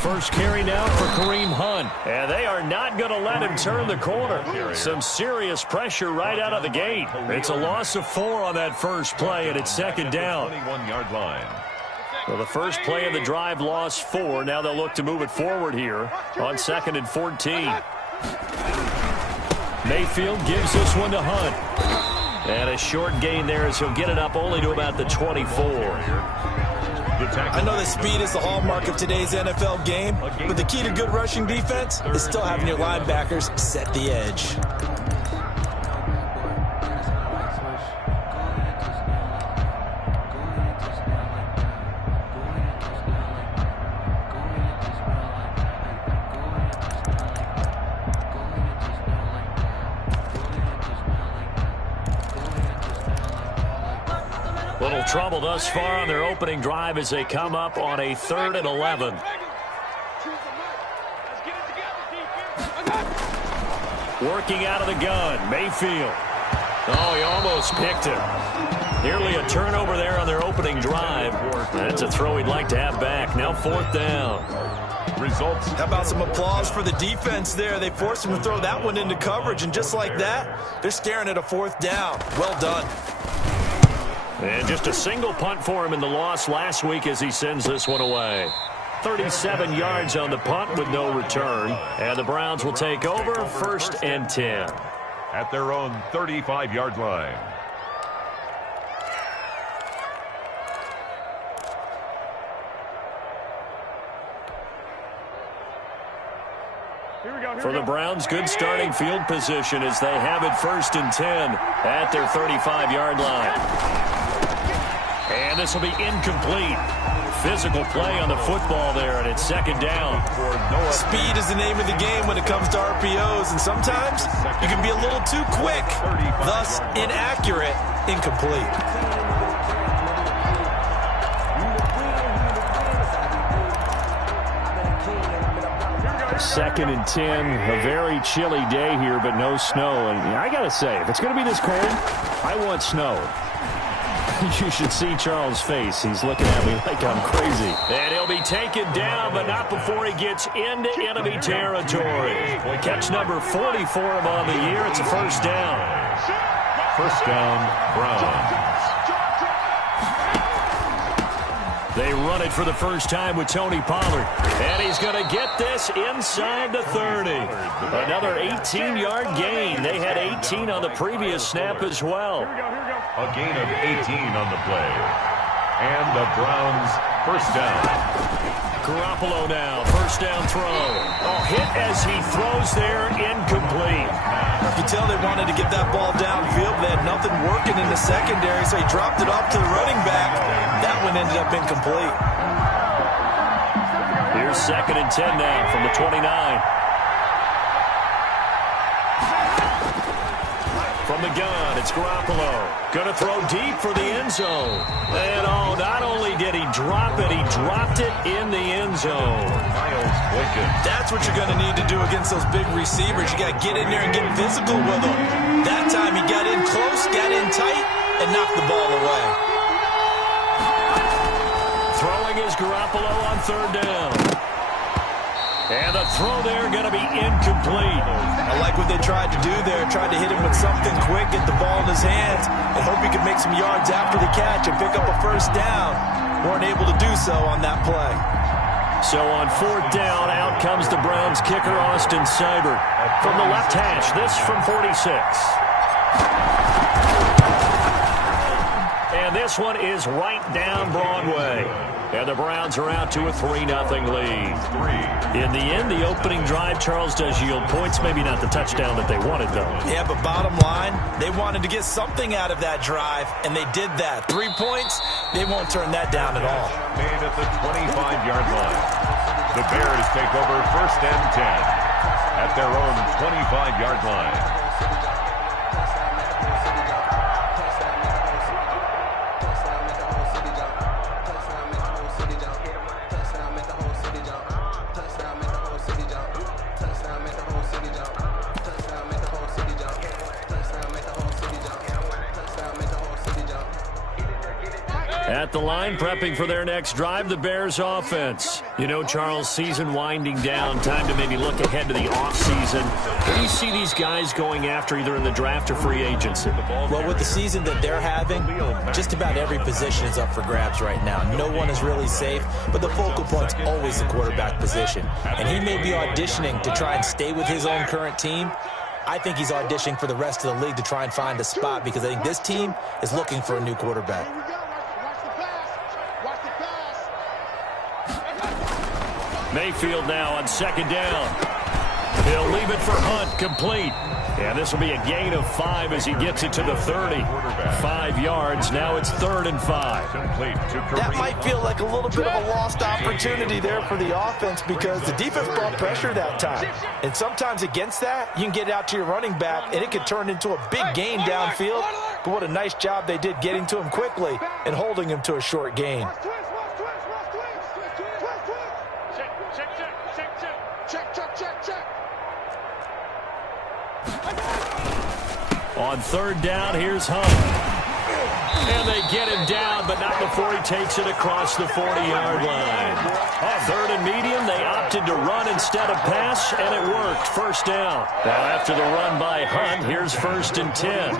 First carry now for Kareem Hunt. And they are not going to let him turn the corner. Some serious pressure right out of the gate. It's a loss of 4 on that first play, and it's second down. 21-yard line. Well, the first play of the drive lost 4. Now they'll look to move it forward here on 2nd and 14. Mayfield gives this one to Hunt. And a short gain there as he'll get it up only to about the 24. I know that speed is the hallmark of today's NFL game, but the key to good rushing defense is still having your linebackers set the edge. Little trouble thus far on their opening drive as they come up on a 3rd and 11. Working out of the gun, Mayfield. Oh, he almost picked him. Nearly a turnover there on their opening drive. That's a throw he'd like to have back. Now 4th down. Results. How about some applause for the defense there? They forced him to throw that one into coverage, and just like that, they're staring at a 4th down. Well done. And just a single punt for him in the loss last week as he sends this one away. 37 yards on the punt with no return. And the Browns will take over 1st and 10. At their own 35-yard line. For the Browns, good starting field position as they have it 1st and 10 at their 35-yard line. And this will be incomplete. Physical play on the football there, and it's 2nd down. Speed is the name of the game when it comes to RPOs, and sometimes you can be a little too quick, thus inaccurate, incomplete. Second and 10, a very chilly day here, but no snow. And I got to say, if it's going to be this cold, I want snow. You should see Charles' face. He's looking at me like I'm crazy. And he'll be taken down, but not before he gets into enemy territory. Catch number 40 for him on the year. It's a 1st down. 1st down, Browns. They run it for the first time with Tony Pollard. And he's going to get this inside the 30. Another 18-yard gain. They had 18 on the previous snap as well. A gain of 18 on the play. And the Browns 1st down. Garoppolo now, 1st down throw. Oh, hit as he throws there, incomplete. You could tell they wanted to get that ball downfield. They had nothing working in the secondary, so he dropped it off to the running back. That one ended up incomplete. Here's 2nd and 10 now from the 29. From the gun, it's Garoppolo. Going to throw deep for the end zone. And oh, not only did he drop it, he dropped it in the end zone. That's what you're going to need to do against those big receivers. You got to get in there and get physical with them. That time he got in close, got in tight, and knocked the ball away. Throwing is Garoppolo on 3rd down. And the throw there going to be incomplete. I like what they tried to do there. Tried to hit him with something quick, get the ball in his hands, and hope he could make some yards after the catch and pick up a 1st down. Weren't able to do so on that play. So on 4th down, out comes the Browns kicker, Austin Seibert. From the left hash, this from 46. And this one is right down Broadway. And the Browns are out to a 3-0 lead. In the end, the opening drive, Charles, does yield points. Maybe not the touchdown that they wanted, though. Yeah, but bottom line, they wanted to get something out of that drive, and they did that. 3 points, they won't turn that down at all. Made at the 25-yard line. The Bears take over 1st and 10 at their own 25-yard line. At the line, prepping for their next drive, the Bears offense. You know, Charles, season winding down, time to maybe look ahead to the offseason. What do you see these guys going after either in the draft or free agency? Well, with the season that they're having, just about every position is up for grabs right now. No one is really safe, but the focal point's always the quarterback position. And he may be auditioning to try and stay with his own current team. I think he's auditioning for the rest of the league to try and find a spot because I think this team is looking for a new quarterback. Mayfield now on 2nd down. He'll leave it for Hunt, complete. And this will be a gain of 5 as he gets it to the 30. 5 yards. Now it's 3rd and 5. That might feel like a little bit of a lost opportunity there for the offense because the defense brought pressure that time. And sometimes against that, you can get out to your running back, and it could turn into a big gain downfield. But what a nice job they did getting to him quickly and holding him to a short gain. On 3rd down, here's Hunt. And they get him down, but not before he takes it across the 40-yard line. On 3rd and medium, they opted to run instead of pass, and it worked. 1st down. Now after the run by Hunt, here's 1st and 10.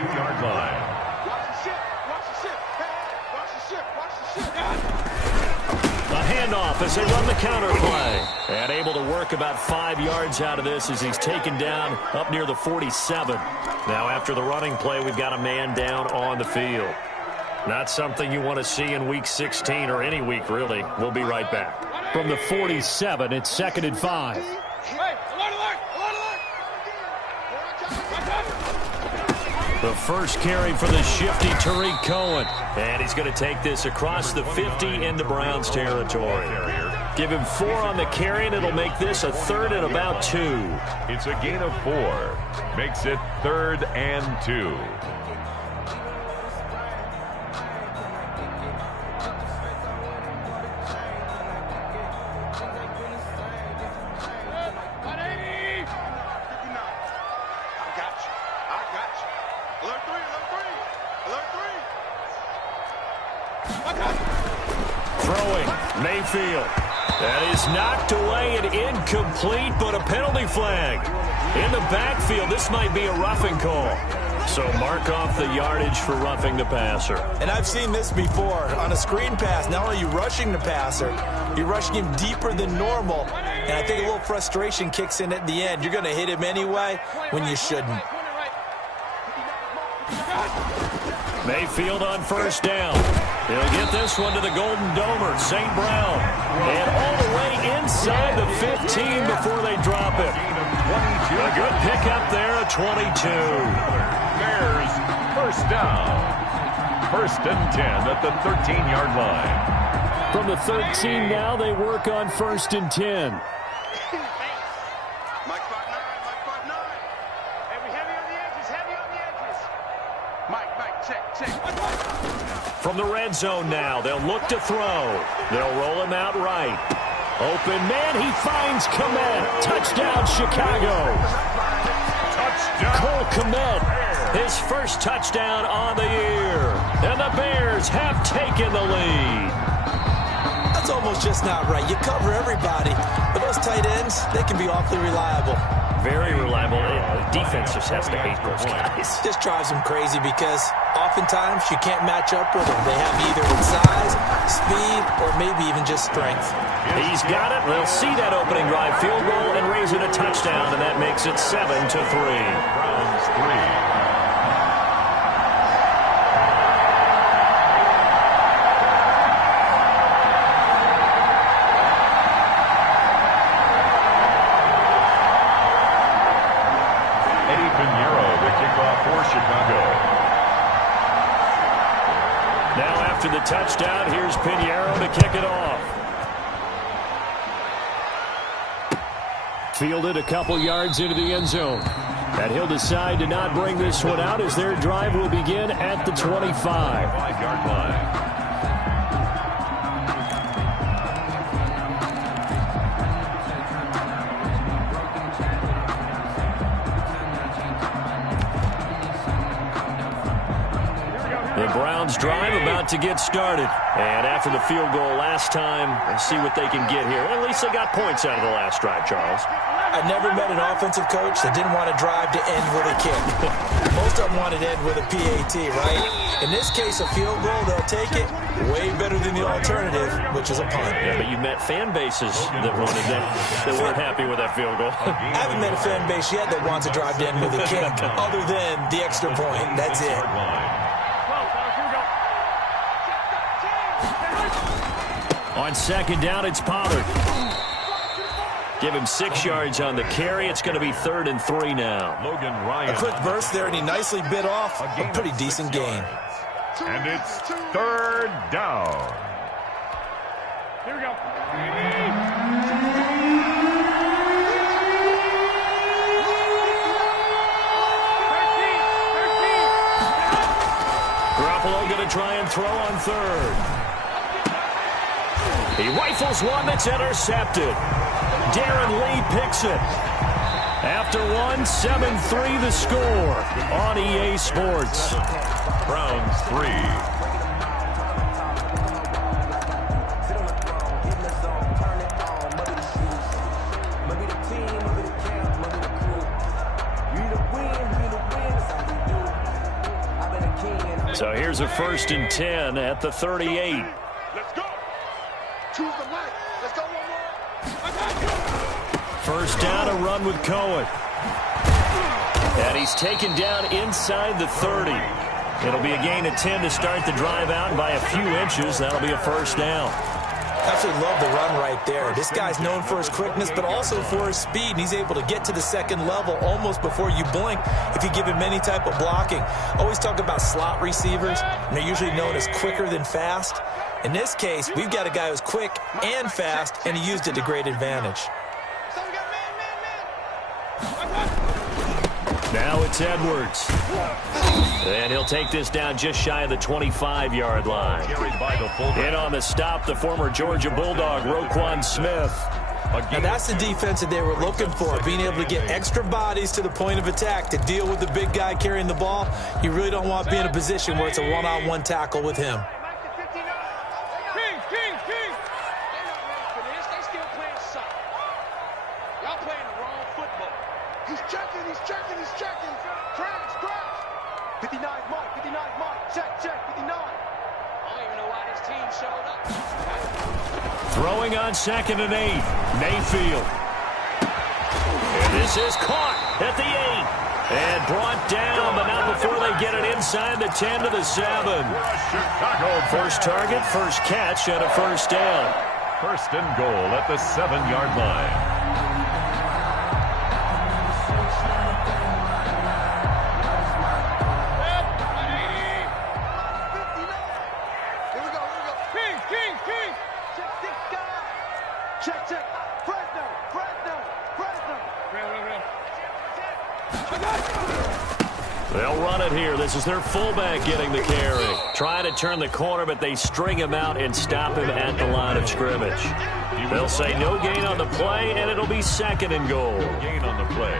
A handoff as they run the counter play. And able to work about 5 yards out of this as he's taken down up near the 47. Now after the running play, we've got a man down on the field. Not something you want to see in Week 16 or any week, really. We'll be right back. From the 47, it's 2nd and 5. The first carry for the shifty Tariq Cohen. And he's going to take this across the 50 into Browns territory. Give him 4 on the carry, and it'll make this a 3rd and about 2. It's a gain of 4. Makes it 3rd and 2. Throwing, Mayfield. That is knocked away and incomplete, but a penalty flag. In the backfield, this might be a roughing call. So mark off the yardage for roughing the passer. And I've seen this before. On a screen pass, not only are you rushing the passer, you're rushing him deeper than normal. And I think a little frustration kicks in at the end. You're going to hit him anyway when you shouldn't. Mayfield on 1st down. He'll get this one to the Golden Domer, St. Brown. And all the way inside the 15 before they drop it. A good pickup there, a 22. Bears, 1st down. 1st and 10 at the 13-yard line. From the 13 now, they work on 1st and 10. From the red zone now, they'll look to throw. They'll roll him out right. Open man, he finds Kmet. Touchdown, Chicago. Touchdown. Cole Kmet, his first touchdown on the year. And the Bears have taken the lead. That's almost just not right. You cover everybody, but those tight ends, they can be awfully reliable. Very reliable. The defense just has to hate those guys. Just drives them crazy because oftentimes you can't match up with them. They have either size, speed, or maybe even just strength. He's got it. They'll see that opening drive field goal and raise it a touchdown, and that makes it 7-3. Browns 3. After the touchdown, here's Pinheiro to kick it off. Fielded a couple yards into the end zone. And he'll decide to not bring this one out as their drive will begin at the 25. 5-yard line. The Browns drive about to get started. And after the field goal last time, let's see what they can get here. At least they got points out of the last drive, Charles. I never met an offensive coach that didn't want to drive to end with a kick. Most of them wanted to end with a PAT, right? In this case, a field goal, they'll take it. Way better than the alternative, which is a punt. Yeah, but you met fan bases that wanted that weren't happy with that field goal. I haven't met a fan base yet that wants to drive to end with a kick, other than the extra point. That's it. On second down, it's Pollard. Give him 6 yards on the carry. It's going to be 3rd and 3 now. Logan Ryan. A quick burst there, and he nicely bit off a pretty decent gain. And it's 3rd down. Here we go. Garoppolo going to try and throw on 3rd. He rifles one that's intercepted. Darren Lee picks it. After one, 7-3 the score on EA Sports. Browns 3. So here's a 1st and 10 at the 38. Let's go. Choose the light. Let's go one more. First down, a run with Cohen. And he's taken down inside the 30. It'll be a gain of 10 to start the drive out, and by a few inches, that'll be a 1st down. Absolutely love the run right there. This guy's known for his quickness, but also for his speed. And he's able to get to the second level almost before you blink if you give him any type of blocking. Always talk about slot receivers, and they're usually known as quicker than fast. In this case, we've got a guy who's quick and fast, and he used it to great advantage. Now it's Edwards. And he'll take this down just shy of the 25-yard line. In on the stop, the former Georgia Bulldog, Roquan Smith. Now that's the defense that they were looking for, being able to get extra bodies to the point of attack to deal with the big guy carrying the ball. You really don't want to be in a position where it's a one-on-one tackle with him. Throwing on 2nd and 8. Mayfield. And this is caught at the 8. And brought down, but not before they get it inside the 10 to the 7. First target, first catch, and a 1st down. 1st and goal at the 7-yard line. They'll run it here. This is their fullback getting the carry. Trying to turn the corner, but they string him out and stop him at the line of scrimmage. They'll say no gain on the play, and it'll be 2nd and goal. No gain on the play.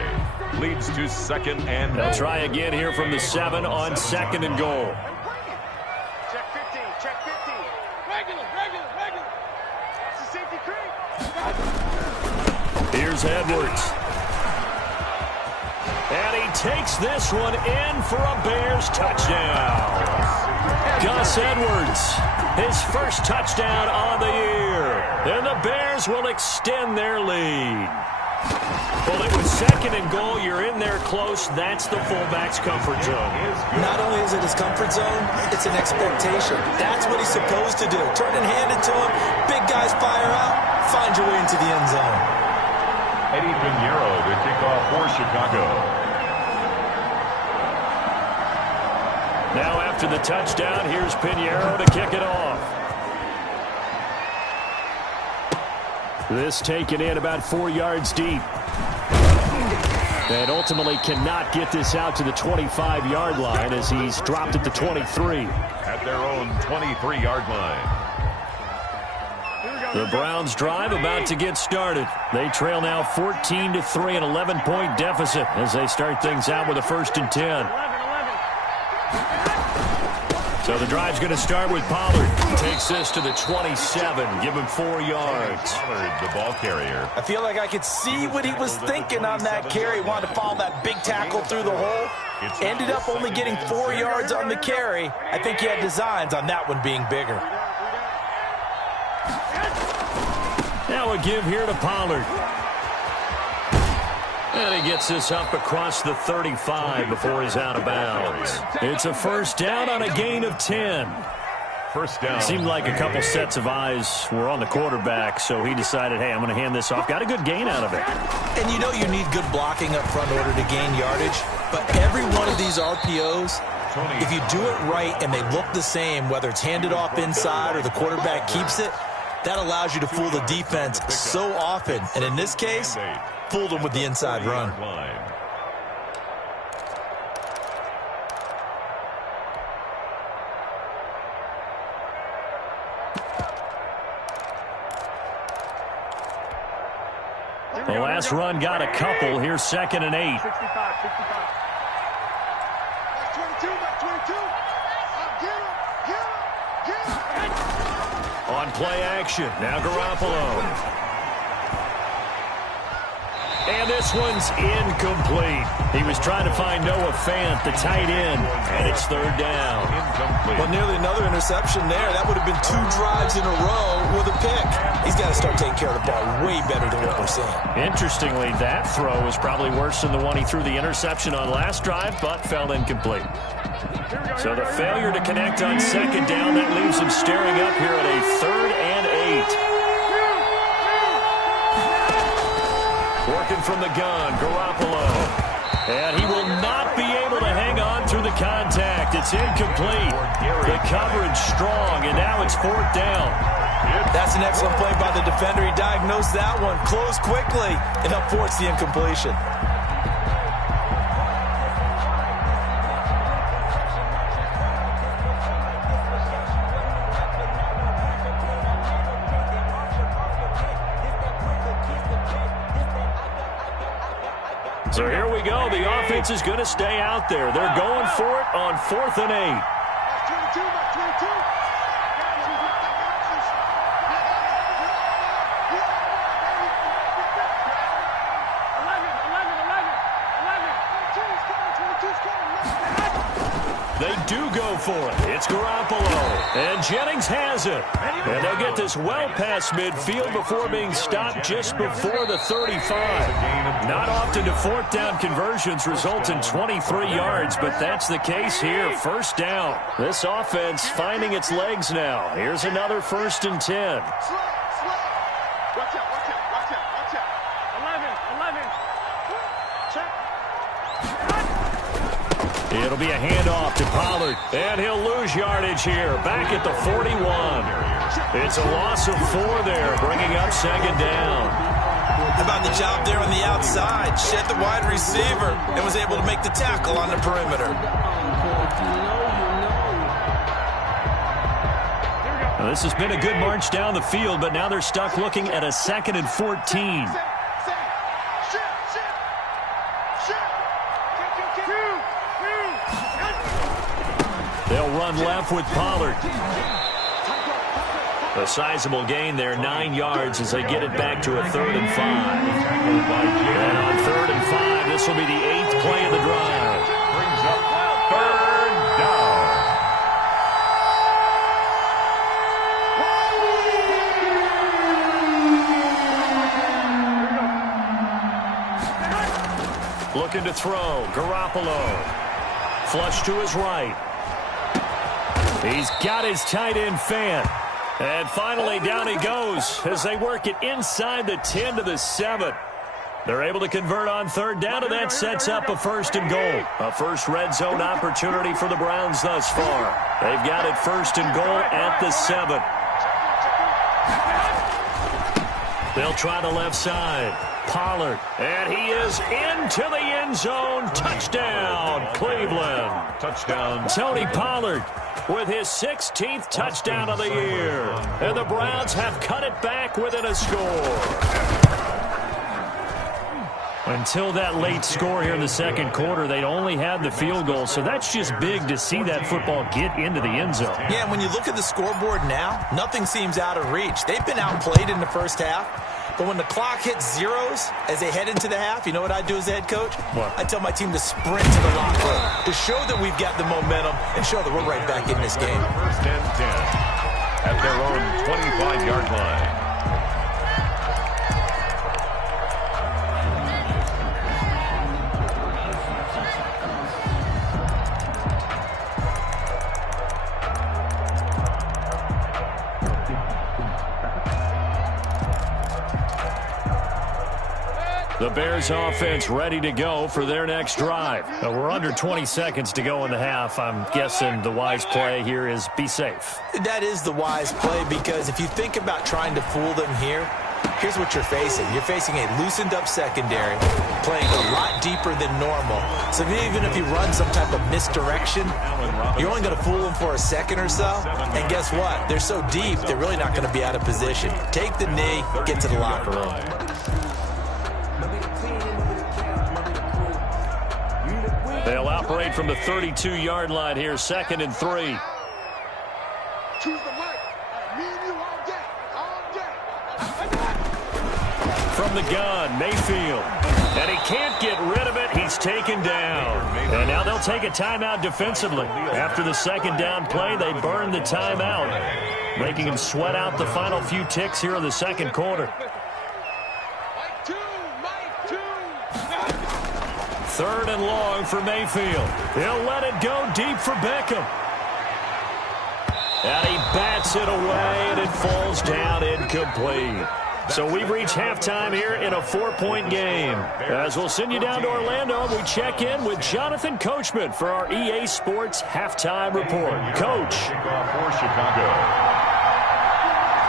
Leads to 2nd and goal. They'll try again here from the 7 on 2nd and goal. Check 15, check 15. Regular. That's the safety creep. Here's Edwards. And he takes this one in for a Bears touchdown. Gus Edwards, his first touchdown on the year. And the Bears will extend their lead. Well, it was 2nd and goal. You're in there close. That's the fullback's comfort zone. Not only is it his comfort zone, it's an expectation. That's what he's supposed to do. Turn and hand it to him. Big guys fire out. Find your way into the end zone. Eddie Pinheiro to kick off for Chicago. Now after the touchdown, here's Pinheiro to kick it off. This taken in about 4 yards deep. And ultimately cannot get this out to the 25-yard line as he's dropped at the 23. At their own 23-yard line. The Browns drive about to get started. They trail now 14-3, an 11-point deficit as they start things out with a 1st and 10. So the drive's going to start with Pollard. Takes this to the 27. Give him 4 yards. Pollard, the ball carrier. I feel like I could see what he was thinking on that carry. Wanted to follow that big tackle through the hole. Ended up only getting 4 yards on the carry. I think he had designs on that one being bigger. Now a give here to Pollard. And he gets this up across the 35 before he's out of bounds. It's a 1st down on a gain of 10. 1st down. It seemed like a couple sets of eyes were on the quarterback, so he decided, hey, I'm going to hand this off. Got a good gain out of it. And you know you need good blocking up front in order to gain yardage. But every one of these RPOs, if you do it right and they look the same, whether it's handed off inside or the quarterback keeps it, that allows you to fool the defense so often. And in this case, fooled them with the inside run. The last run got a couple. Here's 2nd and 8. 22, 22. Get him. On play action. Now Garoppolo. And this one's incomplete. He was trying to find Noah Fant, the tight end, and it's 3rd down. Well, nearly another interception there. That would have been 2 drives in a row with a pick. He's got to start taking care of the ball way better than what we're seeing. Interestingly, that throw was probably worse than the one he threw the interception on last drive, but fell incomplete. So the failure to connect on 2nd down, that leaves him staring up here at a 3rd and 8. Working from the gun, Garoppolo. And he will not be able to hang on through the contact. It's incomplete. The coverage strong, and now it's 4th down. That's an excellent play by the defender. He diagnosed that one, closed quickly, and helped force the incompletion. So here we go. The offense is going to stay out there. They're going for it on 4th and 8. That's 22, that's 22. They do go for it. It's Garoppolo. And Jennings has it. And they'll get this well past midfield before being stopped just before the 35. Not often do 4th down conversions result in 23 yards, but that's the case here. 1st down. This offense finding its legs now. Here's another 1st and 10. Watch out, watch out, watch out, watch out. 11. Check. It'll be a handoff to Pollard, and he'll lose yardage here. Back at the 41. It's a loss of 4 there, bringing up 2nd down. How about the job there on the outside? Shed the wide receiver and was able to make the tackle on the perimeter. Now, this has been a good march down the field, but now they're stuck looking at a 2nd and 14. They'll run left with Pollard. A sizable gain there, 9 yards as they get it back to a 3rd and 5. And on 3rd and 5, this will be the 8th play of the drive. Brings up 3rd down. Looking to throw, Garoppolo. Flush to his right. He's got his tight end Fant. And finally down he goes as they work it inside the 10 to the 7. They're able to convert on third down, and that sets up a first and goal. A first red zone opportunity for the Browns thus far. They've got it first and goal at the 7. They'll try the left side. Pollard, and he is into the end zone. Touchdown, Cleveland. Touchdown. Tony Pollard with his 16th touchdown of the year. And the Browns have cut it back within a score. Until that late score here in the second quarter, they'd only had the field goal, so that's just big to see that football get into the end zone. Yeah, and when you look at the scoreboard now, nothing seems out of reach. They've been outplayed in the first half, but when the clock hits zeros as they head into the half, you know what I do as the head coach? What? I tell my team to sprint to the locker room to show that we've got the momentum and show that we're right back in this game. First and 10 at their own 25-yard line. The Bears offense ready to go for their next drive. We're under 20 seconds to go in the half. I'm guessing the wise play here is be safe. That is the wise play, because if you think about trying to fool them here, here's what you're facing. You're facing a loosened up secondary, playing a lot deeper than normal. So even if you run some type of misdirection, you're only going to fool them for a second or so. And guess what? They're so deep, they're really not going to be out of position. Take the knee, get to the locker room. They'll operate from the 32-yard line here, 2nd and 3. Choose the mic. Me and you all day. All day. From the gun, Mayfield. And he can't get rid of it. He's taken down. And now they'll take a timeout defensively. After the second down play, they burn the timeout, making him sweat out the final few ticks here in the second quarter. Third and long for Mayfield. He'll let it go deep for Beckham. And he bats it away, and it falls down incomplete. So we've reached halftime here in a 4-point game. As we'll send you down to Orlando, we check in with Jonathan Coachman for our EA Sports Halftime Report. Coach. For Chicago.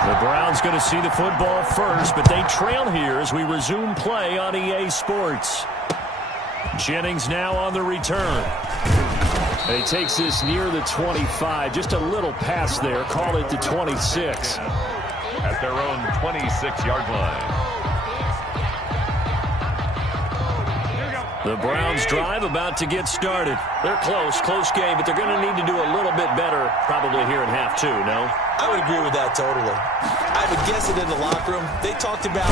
The Browns going to see the football first, but they trail here as we resume play on EA Sports. Jennings now on the return. And he takes this near the 25. Just a little pass there. Call it the 26. At their own 26-yard line. The Browns drive about to get started. They're close game, but they're going to need to do a little bit better probably here in half two, no? I would agree with that totally. I would guess it in the locker room. They talked about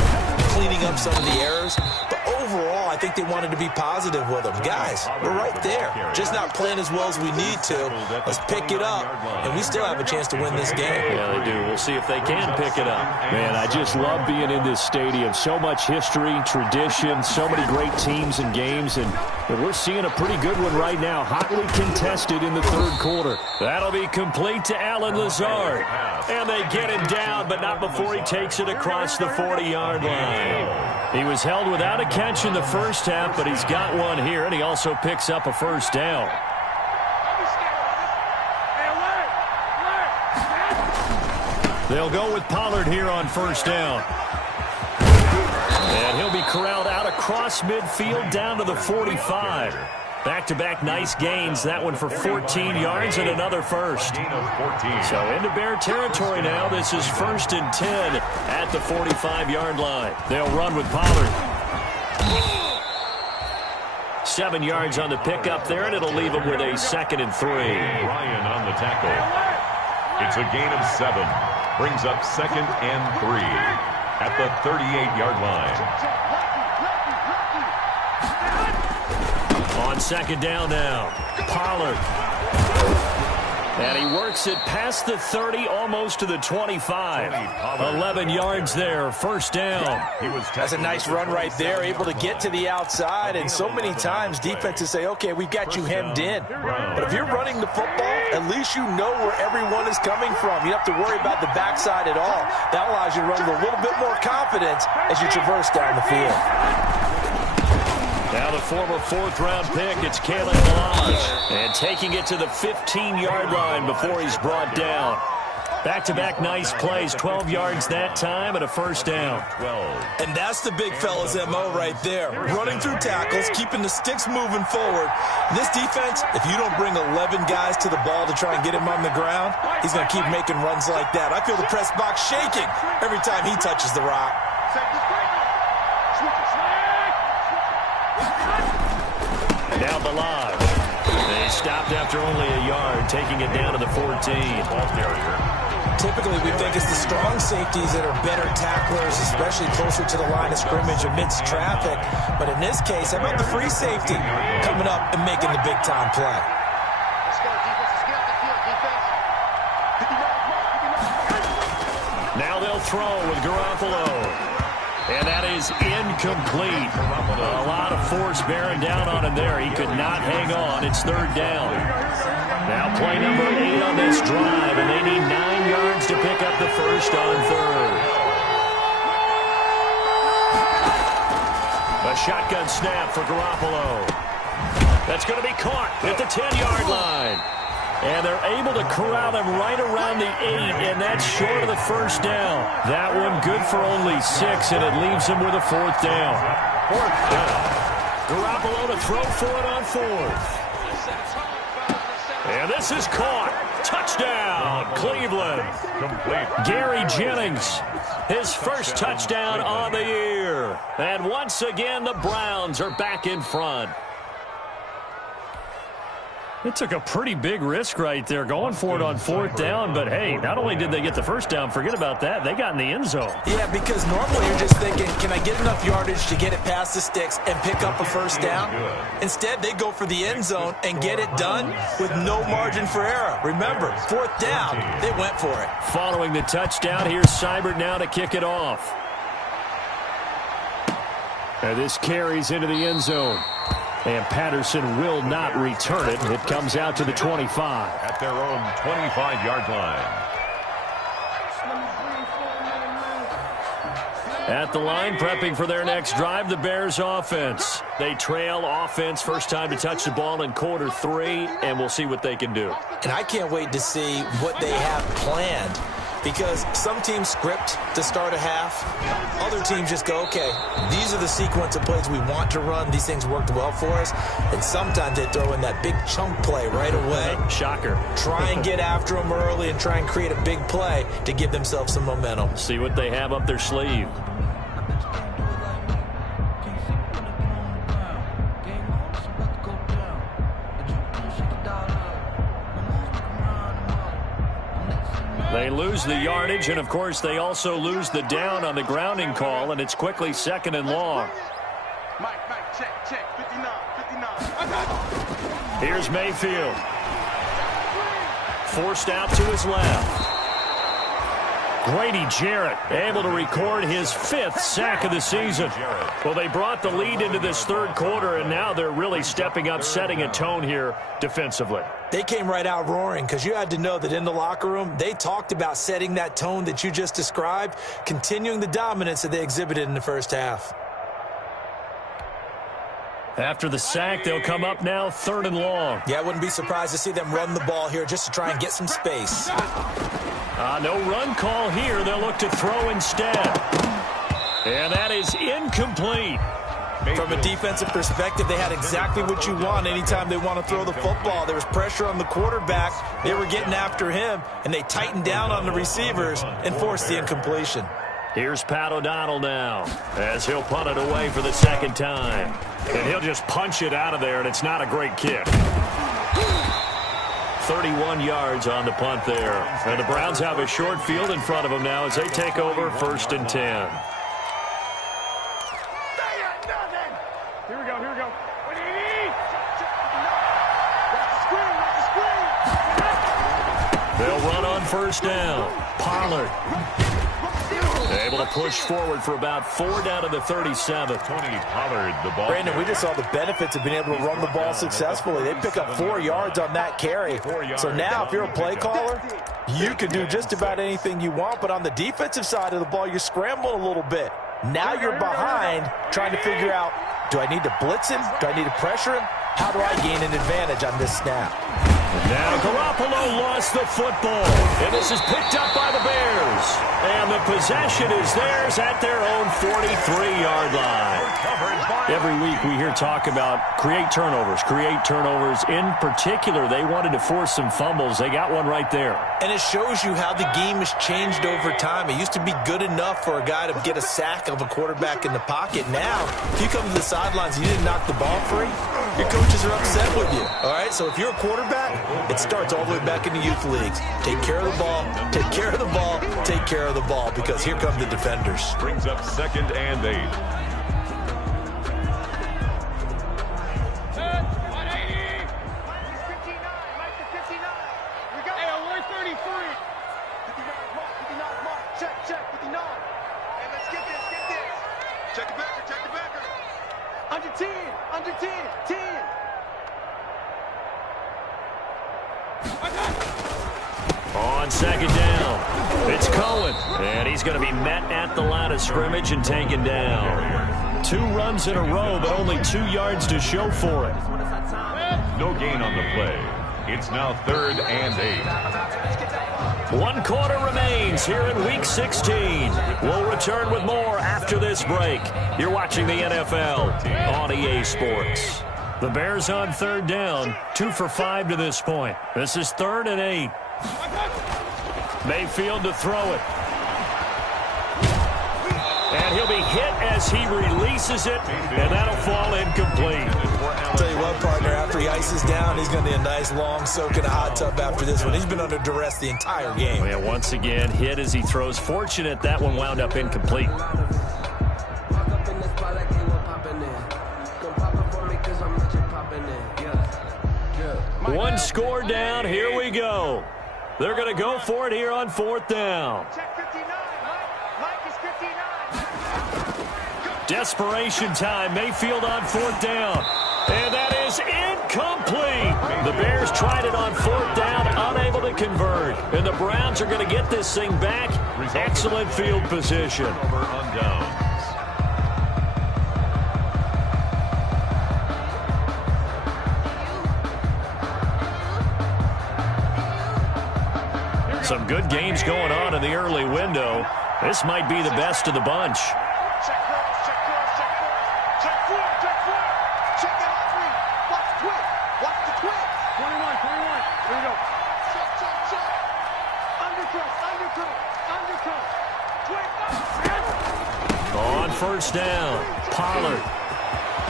cleaning up some of the errors, but overall, I think they wanted to be positive with them. Guys, we're right there. Just not playing as well as we need to. Let's pick it up, and we still have a chance to win this game. Yeah, they do. We'll see if they can pick it up. Man, I just love being in this stadium. So much history, tradition, so many great teams and games, and we're seeing a pretty good one right now, hotly contested in the third quarter. That'll be complete to Allen Lazard. And they get him down, but not before he takes it across the 40-yard line. He was held without a catch in the first half, but he's got one here, and he also picks up a first down. They'll go with Pollard here on first down. And he'll be corralled out across midfield down to the 45. Back-to-back nice gains. That one for 14 yards and another first. So into Bear territory now. This is 1st and 10 at the 45-yard line. They'll run with Pollard. 7 yards on the pickup there, and it'll leave them with a 2nd and 3. Ryan on the tackle. It's a gain of 7. Brings up 2nd and 3 at the 38-yard line. On second down now, Pollard. And he works it past the 30, almost to the 25. 11 yards there, first down. That's a nice run right there, able to get to the outside. And so many times defenses say, okay, we've got you hemmed in. But if you're running the football, at least you know where everyone is coming from. You don't have to worry about the backside at all. That allows you to run with a little bit more confidence as you traverse down the field. Now the former fourth-round pick, it's Kalen Balazs. And taking it to the 15-yard line before he's brought down. Back-to-back nice plays, 12 yards that time and a first down. 12. And that's the big fella's MO right there. Running through tackles, keeping the sticks moving forward. This defense, if you don't bring 11 guys to the ball to try and get him on the ground, he's going to keep making runs like that. I feel the press box shaking every time he touches the rock. Now Balazs. They stopped after only a yard, taking it down to the 14. Ball carrier. Typically, we think it's the strong safeties that are better tacklers, especially closer to the line of scrimmage amidst traffic. But in this case, how about the free safety coming up and making the big-time play? Let's go, defense. Let's get off the field, defense. 50 yards more. Now they'll throw with Garoppolo. And that is incomplete. A lot of force bearing down on him there. He could not hang on. It's third down. Now play number 8 on this drive, and they need 9 yards to pick up the first on third. A shotgun snap for Garoppolo. That's going to be caught at the 10-yard line. And they're able to corral him right around the 8, and that's short of the first down. That one good for only 6, and it leaves him with a fourth down. Fourth down. Garoppolo to throw for it on fourth. And this is caught. Touchdown, Cleveland. Complete. Gary Jennings, his first touchdown on the year. And once again, the Browns are back in front. It took a pretty big risk right there going for it on fourth down, but hey, not only did they get the first down, forget about that, they got in the end zone. Yeah, because normally you're just thinking, can I get enough yardage to get it past the sticks and pick up a first down? Instead, they go for the end zone and get it done with no margin for error. Remember, fourth down, they went for it. Following the touchdown, here's Seibert now to kick it off. And this carries into the end zone. And Patterson will not return it. It comes out to the 25. At their own 25-yard line. At the line, prepping for their next drive, the Bears offense. They trail offense, first time to touch the ball in quarter 3, and we'll see what they can do. And I can't wait to see what they have planned, because some teams script to start a half. Other teams just go, okay, these are the sequence of plays we want to run. These things worked well for us. And sometimes they throw in that big chunk play right away. Shocker. Try and get after them early and try and create a big play to give themselves some momentum. See what they have up their sleeve. They lose the yardage, and, of course, they also lose the down on the grounding call, and it's quickly second and long. Mike, check, 59. Here's Mayfield. Forced out to his left. Grady Jarrett able to record his 5th sack of the season. Well, they brought the lead into this third quarter, and now they're really stepping up, setting a tone here defensively. They came right out roaring, because you had to know that in the locker room, they talked about setting that tone that you just described, continuing the dominance that they exhibited in the first half. After the sack, they'll come up now third and long. Yeah, I wouldn't be surprised to see them run the ball here just to try and get some space. No run call here. They'll look to throw instead. And that is incomplete. From a defensive perspective, they had exactly what you want anytime they want to throw the football. There was pressure on the quarterback. They were getting after him, and they tightened down on the receivers and forced the incompletion. Here's Pat O'Donnell now as he'll punt it away for the second time. And he'll just punch it out of there, and it's not a great kick. 31 yards on the punt there. And the Browns have a short field in front of them now as they take over 1st and 10. Here we go. What do you need? They'll run on first down. Pollard able to push forward for about 4 down to the 37. Tony Pollard, the ball. Brandon, we just saw the benefits of being able to run the ball successfully. They pick up 4 yards on that carry. So now if you're a play caller, you can do just about anything you want. But on the defensive side of the ball, you're scrambling a little bit. Now you're behind trying to figure out, Do I need to blitz him? Do I need to pressure him? How do I gain an advantage on this snap? Now Garoppolo lost the football, and this is picked up by the Bears. And the possession is theirs at their own 43-yard line. Every week we hear talk about create turnovers. In particular, they wanted to force some fumbles. They got one right there. And it shows you how the game has changed over time. It used to be good enough for a guy to get a sack of a quarterback in the pocket. Now, if you come to the sidelines and you didn't knock the ball free, your coaches are upset with you. All right, so if you're a quarterback, it starts all the way back in the youth leagues. Take care of the ball, take care of the ball, take care of the ball, because here come the defenders. Brings up 2nd and 8. On 2nd down, it's Cohen, and he's going to be met at the line of scrimmage and taken down. 2 runs in a row, but only 2 yards to show for it. No gain on the play. It's now 3rd and 8. 1 quarter remains here in Week 16. We'll return with more after this break. You're watching the NFL on EA Sports. The Bears on 3rd down, 2 for 5 to this point. This is 3rd and 8. Mayfield to throw it. And he'll be hit as he releases it, and that'll fall incomplete. I'll tell you what, partner, after he ices down, he's going to need a nice long soak in a hot tub after this one. He's been under duress the entire game. Yeah, once again, hit as he throws. Fortunate that one wound up incomplete. One score down. Here we go. They're going to go for it here on 4th down. Desperation time. Mayfield on 4th down. And that is incomplete. The Bears tried it on 4th down, unable to convert. And the Browns are going to get this thing back. Excellent field position. Over on downs. Some good games going on in the early window. This might be the best of the bunch. Check cross, check cross, check cross. Check flat, check flat. Check the hot read. Watch the twist. Watch the twist. 21. Here we go. Check. Undercut. Twist. On 1st down, Pollard.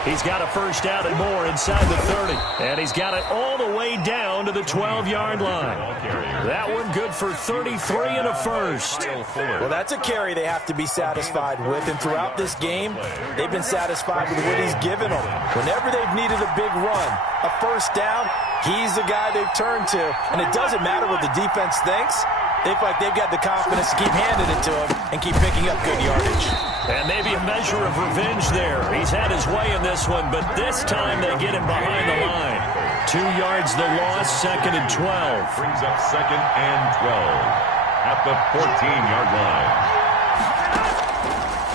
He's got a 1st down and more inside the 30. And he's got it all the way down to the 12-yard line. That one good for 33 and a 1st. Well, that's a carry they have to be satisfied with. And throughout this game, they've been satisfied with what he's given them. Whenever they've needed a big run, a 1st down, he's the guy they've turned to. And it doesn't matter what the defense thinks. They feel like they've got the confidence to keep handing it to him and keep picking up good yardage. And maybe a measure of revenge there. He's had his way in this one, but this time they get him behind the line. 2 yards the loss, 2nd and 12. Brings up 2nd and 12 at the 14-yard line.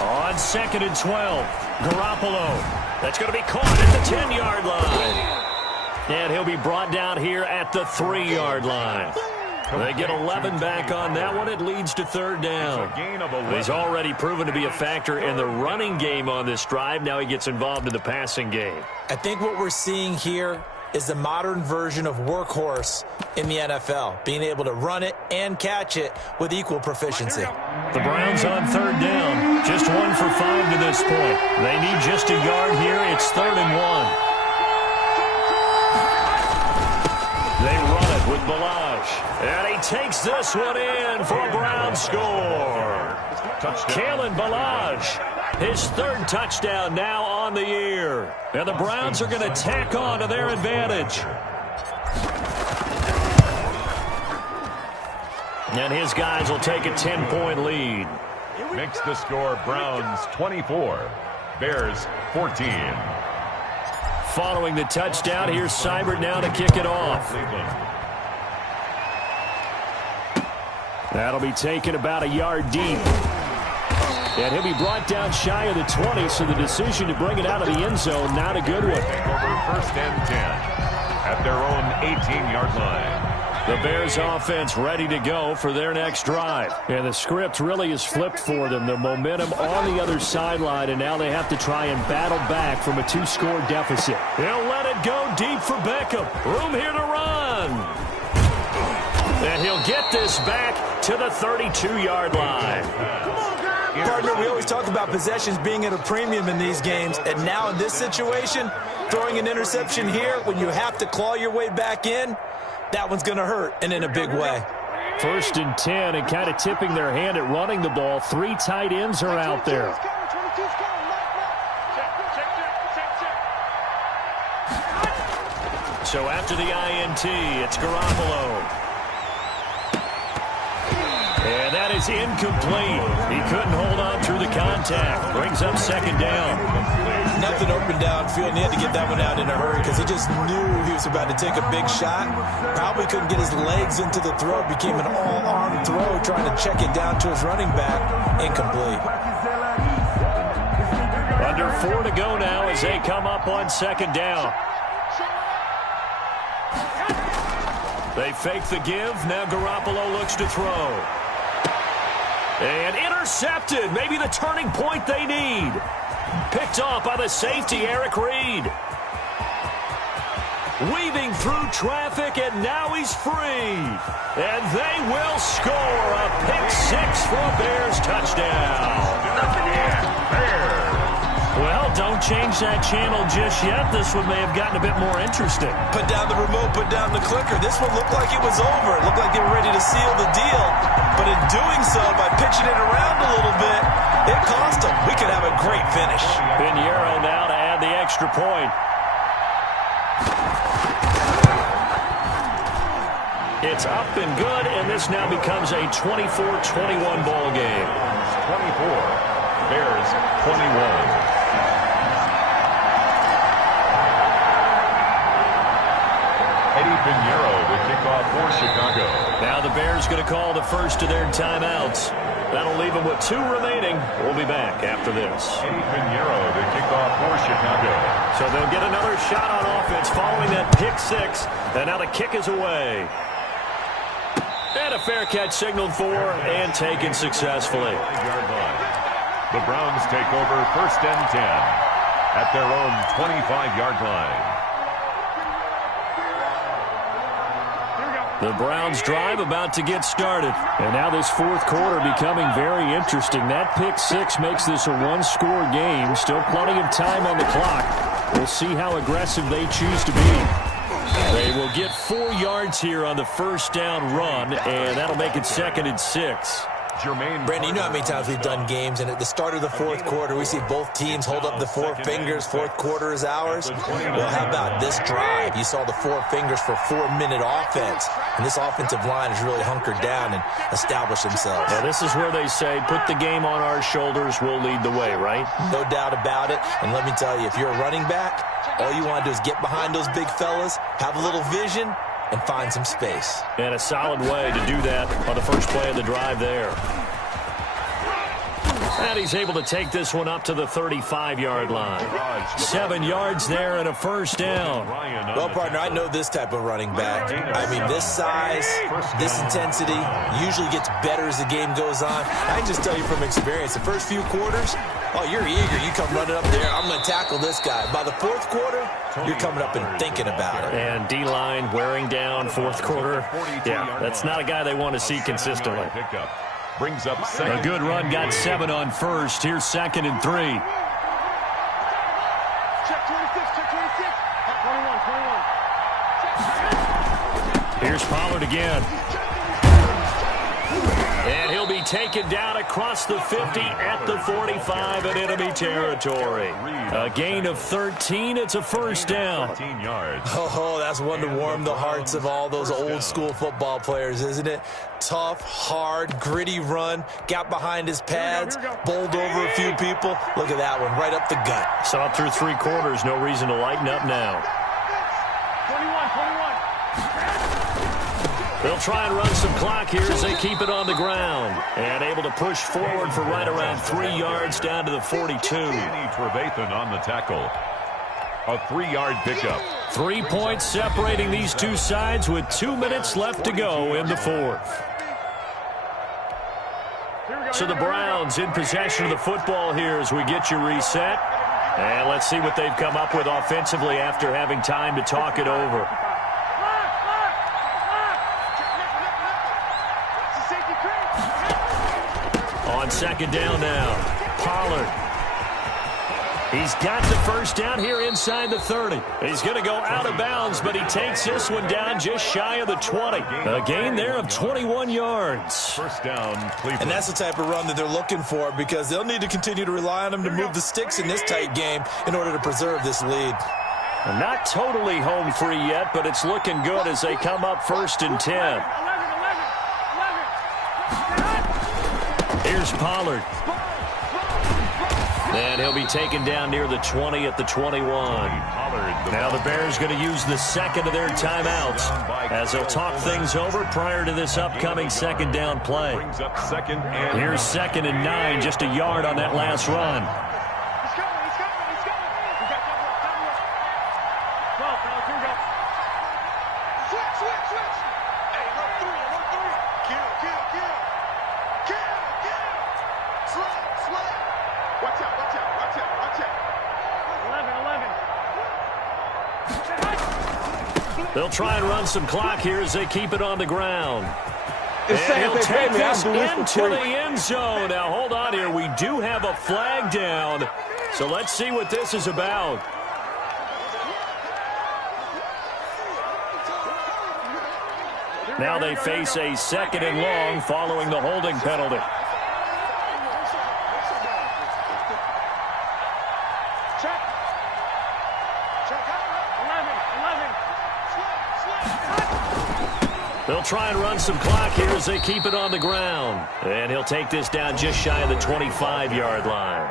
On 2nd and 12, Garoppolo. That's going to be caught at the 10-yard line. And he'll be brought down here at the 3-yard line. They get 11 back on that one. It leads to 3rd down. He's already proven to be a factor in the running game on this drive. Now he gets involved in the passing game. I think what we're seeing here is the modern version of workhorse in the NFL, being able to run it and catch it with equal proficiency. The Browns on 3rd down. Just 1 for 5 to this point. They need just a yard here. It's 3rd and 1. They run it with Balaj. And he takes this one in for a Browns score. Kalen Balaj, his 3rd touchdown now on the year. And the Browns are going to tack on to their advantage. And his guys will take a 10-point lead. Makes the score Browns 24, Bears 14. Following the touchdown, here's Seibert now to kick it off. That'll be taken about a yard deep. And he'll be brought down shy of the 20, so the decision to bring it out of the end zone, not a good one. Over first and 10 at their own 18-yard line. The Bears offense ready to go for their next drive. And the script really is flipped for them. The momentum on the other sideline, and now they have to try and battle back from a 2-score deficit. They'll let it go deep for Beckham. Room here to run. And he'll get this back to the 32-yard line. Partner, we always talk about possessions being at a premium in these games, and now in this situation, throwing an interception here when you have to claw your way back in, that one's going to hurt, and in a big way. First and 10, and kind of tipping their hand at running the ball. 3 tight ends are out there. So after the INT, it's Garoppolo. And that is incomplete. He couldn't hold on through the contact. Brings up second down. Nothing open downfield, and he had to get that one out in a hurry because he just knew he was about to take a big shot. Probably couldn't get his legs into the throw. Became an all-arm throw, trying to check it down to his running back. Incomplete. Under 4 to go now as they come up on second down. They fake the give. Now Garoppolo looks to throw. And intercepted. Maybe the turning point they need. Picked off by the safety, Eric Reed. Weaving through traffic, and now he's free. And they will score a pick-6 for a Bears touchdown. Bears. Well, don't change that channel just yet. This one may have gotten a bit more interesting. Put down the remote, put down the clicker. This one looked like it was over. It looked like they were ready to seal the deal. But in doing so, by pitching it around a little bit, it cost them. We could have a great finish. Pinheiro now to add the extra point. It's up and good, and this now becomes a 24-21 ball game. 24, Bears 21. Pinheiro, the kickoff for Chicago. Now the Bears going to call the first of their timeouts. That'll leave them with 2 remaining. We'll be back after this. Pinheiro, the kickoff for Chicago. So they'll get another shot on offense following that pick-6. And now the kick is away. And a fair catch signaled for and taken successfully. The Browns take over first and 10 at their own 25-yard line. The Browns drive about to get started. And now this fourth quarter becoming very interesting. That pick-6 makes this a 1-score game. Still plenty of time on the clock. We'll see how aggressive they choose to be. They will get 4 yards here on the first down run, and that'll make it 2nd and 6. Brandon, you know how many times we've done games, and at the start of the fourth quarter, we see both teams hold up the 4 fingers. Fourth quarter is ours. Well, how about this drive? You saw the 4 fingers for 4-minute offense, and this offensive line has really hunkered down and established themselves. Yeah, this is where they say, put the game on our shoulders, we'll lead the way, right? No doubt about it, and let me tell you, if you're a running back, all you want to do is get behind those big fellas, have a little vision, and find some space. And a solid way to do that on the first play of the drive there. And he's able to take this one up to the 35-yard line. 7 yards there and a first down. Well, partner, I know this type of running back. I mean, this size, this intensity usually gets better as the game goes on. I can just tell you from experience, the first few quarters, oh, you're eager. You come running up there, I'm going to tackle this guy. By the fourth quarter, you're coming up and thinking about it. And D-line wearing down fourth quarter. Yeah, that's not a guy they want to see consistently. Brings up a good run, got 7 on first. Here's 2nd and 3. Check 26, check 26. 21. Here's Pollard again. And he'll be taken down across the 50 at the 45 in enemy territory. A gain of 13. It's a first down. 13 yards. Oh, that's one to warm the hearts of all those old school football players, isn't it? Tough, hard, gritty run. Got behind his pads, bowled over a few people. Look at that one, right up the gut. Saw it through 3 quarters. No reason to lighten up now. 21. They'll try and run some clock here as they keep it on the ground. And able to push forward for right around 3 yards down to the 42. Danny Trevathan on the tackle. A 3-yard pickup. 3 points separating these two sides with 2 minutes left to go in the fourth. So the Browns in possession of the football here as we get you reset. And let's see what they've come up with offensively after having time to talk it over. On second down now, Pollard. He's got the first down here inside the 30. He's going to go out of bounds, but he takes this one down just shy of the 20. A gain there of 21 yards. First down, Cleveland. And that's the type of run that they're looking for because they'll need to continue to rely on him to move the sticks in this tight game in order to preserve this lead. Not totally home free yet, but it's looking good as they come up 1st and 10. Here's Pollard. And he'll be taken down near the 20 at the 21. Now the Bears going to use the second of their timeouts as they'll talk things over prior to this upcoming second down play. Here's 2nd and 9, just a yard on that last run. They'll try and run some clock here as they keep it on the ground. And he'll take this into the end zone. Now, hold on here. We do have a flag down. So let's see what this is about. Now they face a 2nd and long following the holding penalty. They'll try and run some clock here as they keep it on the ground. And he'll take this down just shy of the 25-yard line.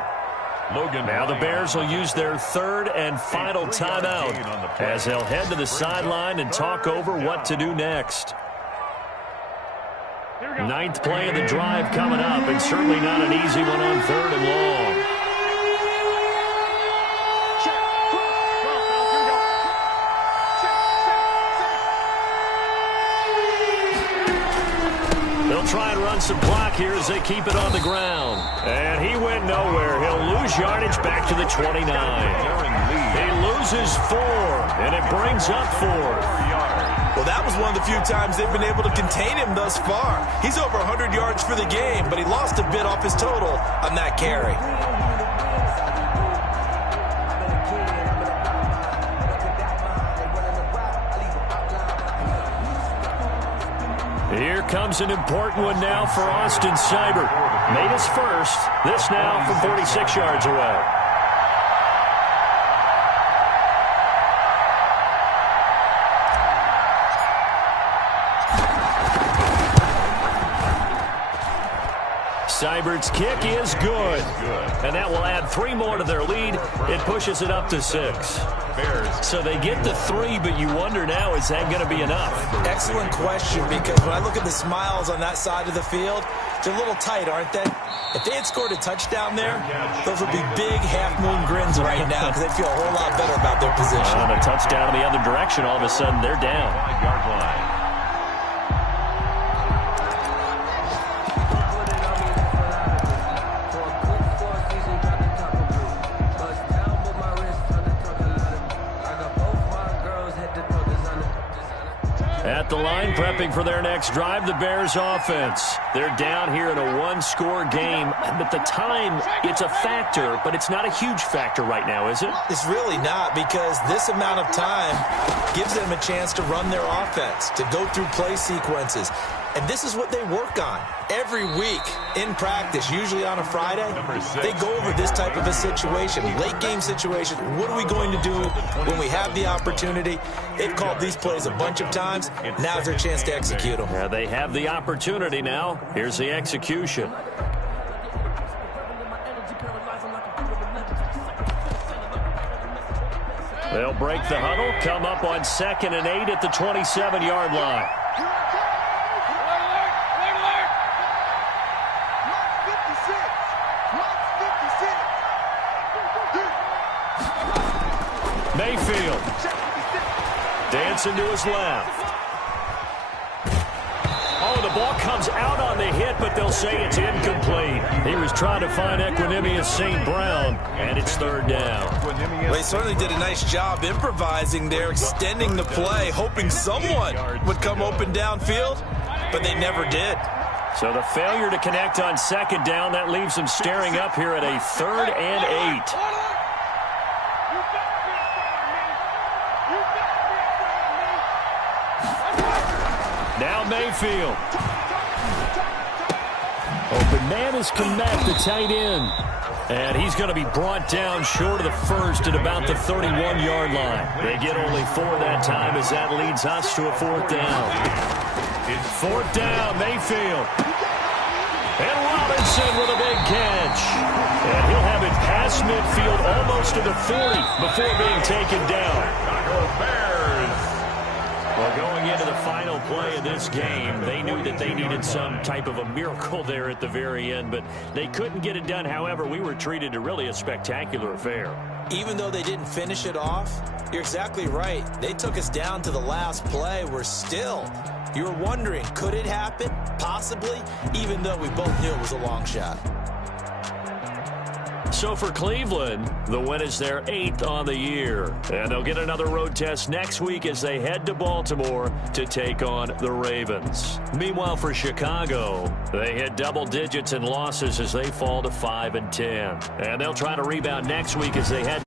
Now the Bears will use their 3rd and final timeout as they'll head to the sideline and talk over what to do next. 9th play of the drive coming up, and certainly not an easy one on 3rd and long. Try and run some clock here as they keep it on the ground. And he went nowhere. He'll lose yardage back to the 29. He loses 4, and it brings up 4. Well, that was one of the few times they've been able to contain him thus far. He's over 100 yards for the game, but he lost a bit off his total on that carry. Here comes an important one now for Austin Seibert. Made his first. This now from 46 yards away. Seibert's kick is good. And that will add 3 more to their lead. It pushes it up to 6. So they get the 3, but you wonder now, is that going to be enough? Excellent question, because when I look at the smiles on that side of the field, they're a little tight, aren't they? If they had scored a touchdown there, those would be big half-moon grins right now because they feel a whole lot better about their position. On a touchdown in the other direction, all of a sudden they're down. 5-yard line. At the line, prepping for their next drive, the Bears offense. They're down here in a 1-score game, but the time, it's a factor, but it's not a huge factor right now, is it? It's really not, because this amount of time gives them a chance to run their offense, to go through play sequences. And this is what they work on every week in practice, usually on a Friday. They go over this type of a situation, late game situation. What are we going to do when we have the opportunity? They've called these plays a bunch of times. Now's their chance to execute them. Yeah, they have the opportunity now. Here's the execution. They'll break the huddle, come up on 2nd and 8 at the 27-yard line. Robinson to his left. Oh, the ball comes out on the hit, but they'll say it's incomplete. He was trying to find Equinemius St. Brown, and it's third down. Well, he certainly did a nice job improvising there, extending the play, hoping someone would come open downfield, but they never did. So the failure to connect on second down, that leaves them staring up here at a 3rd and 8. Now Mayfield. Open man is Kmet, the tight end. And he's going to be brought down short of the first at about the 31-yard line. They get only 4 that time as that leads us to a 4th down. It's 4th down, Mayfield. And Robinson with a big catch. And he'll have it past midfield almost to the 40 before being taken down. Well, going into the final play of this game, they knew that they needed some type of a miracle there at the very end, but they couldn't get it done. However, we were treated to really a spectacular affair. Even though they didn't finish it off, you're exactly right. They took us down to the last play. We're still, you're wondering, could it happen? Possibly, even though we both knew it was a long shot. So for Cleveland, the win is their 8th on the year. And they'll get another road test next week as they head to Baltimore to take on the Ravens. Meanwhile, for Chicago, they hit double digits in losses as they fall to 5-10. And they'll try to rebound next week as they head